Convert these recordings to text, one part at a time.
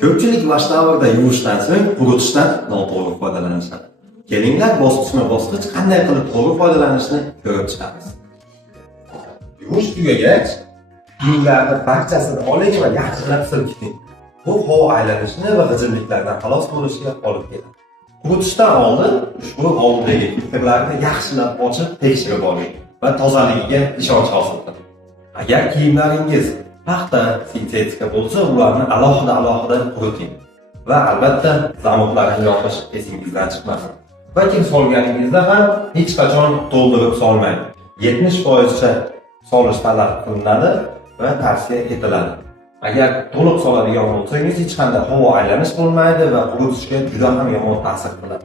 Ko'pchilik vashtavrda yuvishdan so'ng quritishdan noto'g'ri foydalanishadi. Kelinglar bosqichma-bosqich qanday qilib to'g'ri foydalanishni ko'rib chiqamiz. Yuvish tugagach, kiyimlarni barchasini oling va yaxshilab silkiting. Bu havo aylanishini va g'ijimliklardan xalos bo'lishiga olib keladi. Quritishdan oldin ushbu hovlidagi filtrlarni yaxshilab ochib tekshirib oling va tozaligiga ishonch hosil qiling. Agar kiyimlaringiz paxta, sintetika bo'lsa, ularni alohida quriting va albatta zamoqlarni yoqish esingizdan chiqmasin. Va kim solganingizda ham hech qachon to'ldirib solmang. 70% solish talab qilinadi va tavsiya etiladi. Agar to'liq soladigan bo'lsangiz, hech qanday havo aylanish bo'lmaydi va quritishga juda ham yomon ta'sir qiladi.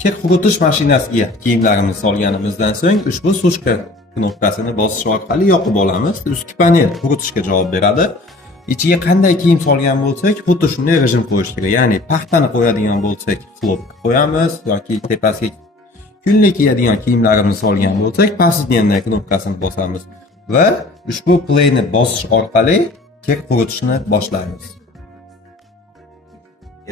Kir quritish mashinasiga kiyimlarimizni solganimizdan so'ng ushbu sushka knopkasini bosish orqali yoqib olamiz. Ustki panel quritishga javob beradi. Ichiga qanday kiyim solgan bo'lsak, xuddi shunday rejim qo'yish kerak. Ya'ni paxtani qo'yadigan bo'lsak, xlopka qo'yamiz yoki tepasiga kunlik kiyadigan kiyimlarimizni solgan bo'lsak, повседневная knopkasini bosamiz va ushbu playni bosish orqali kir quritishni boshlaymiz.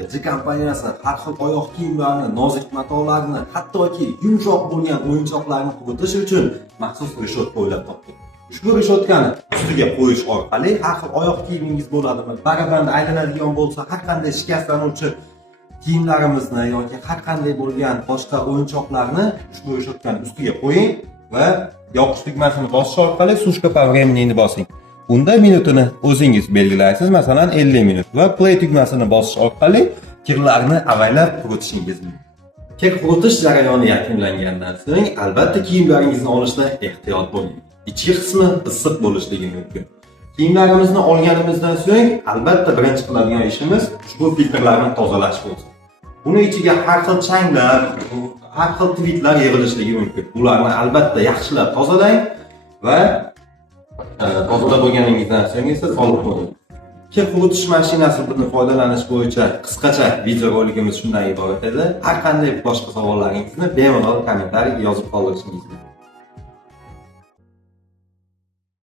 LG kompaniyasi har xil oyoq kiyimlarini, nozik matolarni, hattoki yumshoq bo'lgan o'yinchoqlarni quritish uchun maxsus reshotka o'ylab topdik. Ushbu reshotkani ustiga qo'yish orqali har xil oyoq kiyimingiz bo'ladimi, baraband aylanadigan bo'lsa, har qanday shikastlanuvchi kiyimlarimizni yoki har qanday bo'lgan boshqa o'yinchoqlarni ushbu reshotkani ustiga qo'ying va yoqish tugmasini bosish orqali sushka по времени bosing. Unda minutini o'zingiz belgilaysiz, masalan 50 minut va play tugmasini bosish orqali kirlarni avaylab quritishingiz mumkin. Kir quritish jarayoni yakunlangandan so'ng albatta kiyimlaringizni olishda ehtiyot bo'ling. Ichki qismi issiq bo'lishligi mumkin. Kiyimlarimizni olganimizdan so'ng albatta birinchi qiladigan ishimiz ushbu filtrlarni tozalash bo'lsin. Buni ichiga har xil changlar, har xil tvitlar yig'ilishligi mumkin. Ularni albatta yaxshilab tozalang va tozalab bo'lganingizdan so'ng esa solib qo'ying. Kir quritish mashinasi bilan foydalanish bo'yicha qisqacha videorolikimiz shundan iborat edi. Har qanday boshqa savollaringizni bemalol kommentariyga yozib qoldirishingiz mumkin.